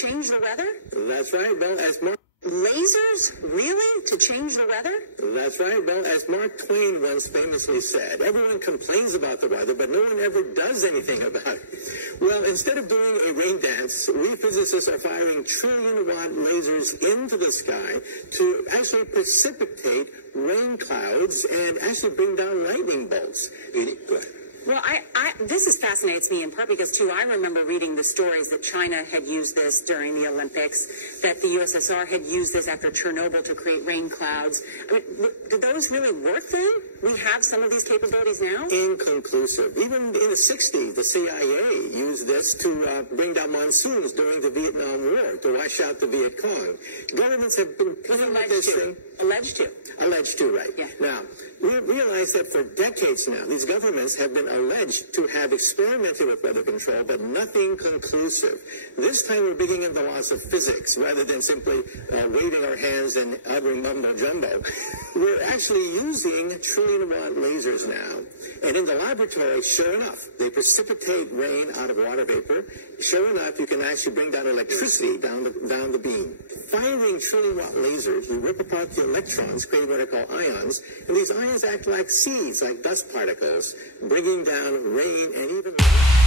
change the weather? That's right, Well, as Mark... Lasers? Really? To change the weather? That's right, Well, as Mark Twain once famously said, everyone complains about the weather, but no one ever does anything about it. Well, instead of doing a rain dance, we physicists are firing trillion-watt lasers into the sky to actually precipitate rain clouds and actually bring down lightning bolts. Go ahead. Well, this fascinates me in part because, too, I remember reading the stories that China had used this during the Olympics, that the USSR had used this after Chernobyl to create rain clouds. I mean, did those really work then? We have some of these capabilities now? Inconclusive. Even in the 60s, the CIA used this to bring down monsoons during the Vietnam War, to wash out the Viet Cong. Governments have been playing with this thing. Alleged to. Alleged to, right. Yeah. Now, we realize that for decades now, these governments have been alleged to have experimented with weather control, but nothing conclusive. This time we're digging into the laws of physics rather than simply waving our hands and uttering mumbo-jumbo. We're actually using trillion-watt lasers now. And in the laboratory, sure enough, they precipitate rain out of water vapor. Sure enough, you can actually bring down electricity down the beam. Firing trillion-watt lasers, you rip apart the electrons, creating what are called ions, and these ions act like seeds, like dust particles, bringing down rain and even...